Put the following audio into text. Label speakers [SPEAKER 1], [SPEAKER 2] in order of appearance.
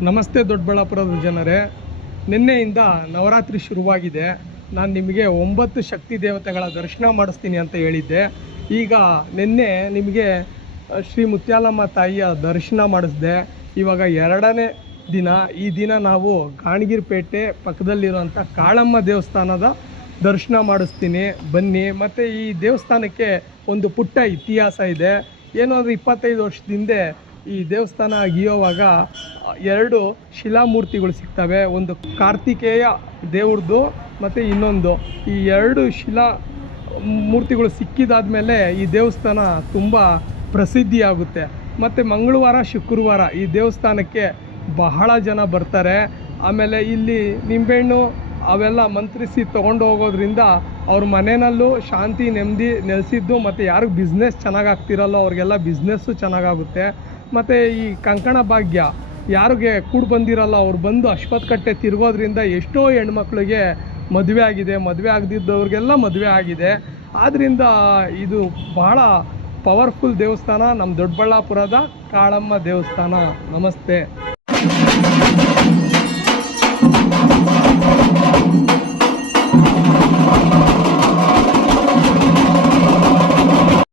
[SPEAKER 1] ನಮಸ್ತೆ ದೊಡ್ಡಬಳ್ಳಾಪುರದ ಜನರೇ. ನಿನ್ನೆಯಿಂದ ನವರಾತ್ರಿ ಶುರುವಾಗಿದೆ. ನಾನು ನಿಮಗೆ ಒಂಬತ್ತು ಶಕ್ತಿ ದೇವತೆಗಳ ದರ್ಶನ ಮಾಡಿಸ್ತೀನಿ ಅಂತ ಹೇಳಿದ್ದೆ. ಈಗ ನಿನ್ನೆ ನಿಮಗೆ ಶ್ರೀ ಮುತ್ಯಾಲಮ್ಮ ತಾಯಿಯ ದರ್ಶನ ಮಾಡಿಸ್ದೆ. ಇವಾಗ ಎರಡನೇ ದಿನ. ಈ ದಿನ ನಾವು ಗಾಣಗಿರಿಪೇಟೆ ಪಕ್ಕದಲ್ಲಿರುವಂಥ ಕಾಳಮ್ಮ ದೇವಸ್ಥಾನದ ದರ್ಶನ ಮಾಡಿಸ್ತೀನಿ. ಬನ್ನಿ. ಮತ್ತು ಈ ದೇವಸ್ಥಾನಕ್ಕೆ ಒಂದು ಪುಟ್ಟ ಇತಿಹಾಸ ಇದೆ. ಏನೋ ಅಂದರೆ ಇಪ್ಪತ್ತೈದು ವರ್ಷದ ಹಿಂದೆ ಈ ದೇವಸ್ಥಾನ ಅಗಿಯೋವಾಗ ಎರಡು ಶಿಲಾಮೂರ್ತಿಗಳು ಸಿಗ್ತವೆ. ಒಂದು ಕಾರ್ತಿಕೇಯ ದೇವ್ರದ್ದು ಮತ್ತು ಇನ್ನೊಂದು. ಈ ಎರಡು ಶಿಲಾ ಮೂರ್ತಿಗಳು ಸಿಕ್ಕಿದಾದ್ಮೇಲೆ ಈ ದೇವಸ್ಥಾನ ತುಂಬ ಪ್ರಸಿದ್ಧಿಯಾಗುತ್ತೆ. ಮತ್ತು ಮಂಗಳವಾರ, ಶುಕ್ರವಾರ ಈ ದೇವಸ್ಥಾನಕ್ಕೆ ಬಹಳ ಜನ ಬರ್ತಾರೆ. ಆಮೇಲೆ ಇಲ್ಲಿ ನಿಂಬೆಹಣ್ಣು ಅವೆಲ್ಲ ಮಂತ್ರಿಸಿ ತೊಗೊಂಡು ಹೋಗೋದ್ರಿಂದ ಅವ್ರ ಮನೆಯಲ್ಲೂ ಶಾಂತಿ ನೆಮ್ಮದಿ ನೆಲೆಸಿದ್ದು, ಮತ್ತು ಯಾರಿಗೆ ಬಿಸ್ನೆಸ್ ಚೆನ್ನಾಗಾಗ್ತಿರಲ್ಲೋ ಅವ್ರಿಗೆಲ್ಲ ಬಿಸ್ನೆಸ್ಸು ಚೆನ್ನಾಗಾಗುತ್ತೆ. ಮತ್ತು ಈ ಕಂಕಣ ಭಾಗ್ಯ, ಯಾರಿಗೆ ಕೂಡ್ ಬಂದಿರಲ್ಲ, ಅವ್ರು ಬಂದು ಅಶ್ವತ್ಥಕಟ್ಟೆ ತಿರುಗೋದ್ರಿಂದ ಎಷ್ಟೋ ಹೆಣ್ಮಕ್ಳಿಗೆ ಮದುವೆ ಆಗಿದೆ, ಮದುವೆ ಆಗದಿದ್ದವ್ರಿಗೆಲ್ಲ ಮದುವೆ ಆಗಿದೆ. ಆದ್ದರಿಂದ ಇದು ಬಹಳ ಪವರ್ಫುಲ್ ದೇವಸ್ಥಾನ ನಮ್ಮ ದೊಡ್ಡಬಳ್ಳಾಪುರದ ಕಾಳಮ್ಮ ದೇವಸ್ಥಾನ. ನಮಸ್ತೆ.